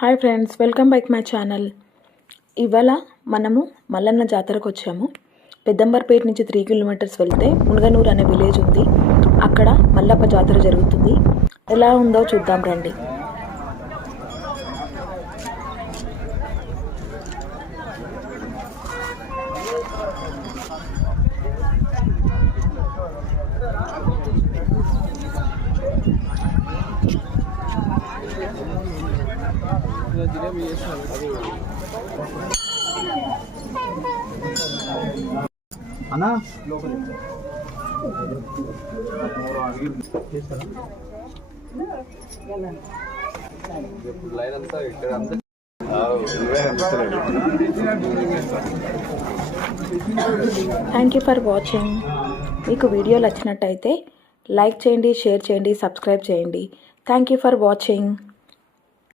Hi friends, welcome back my channel. ఇవాళ మనము మల్లన్న జాతరకు వచ్చాము. పెద్దంబర్పేట నుంచి 3 కిలోమీటర్స్ వెళ్తే మునగనూరు అనే విలేజ్ ఉంది. అక్కడ మల్లప్ప జాతర జరుగుతుంది. ఎలా ఉందో చూద్దాం రండి. అన్నా థ్యాంక్ యూ ఫర్ వాచింగ్. మీకు వీడియో నచ్చినట్టయితే లైక్ చేయండి, షేర్ చేయండి, సబ్స్క్రైబ్ చేయండి. Thank you for watching.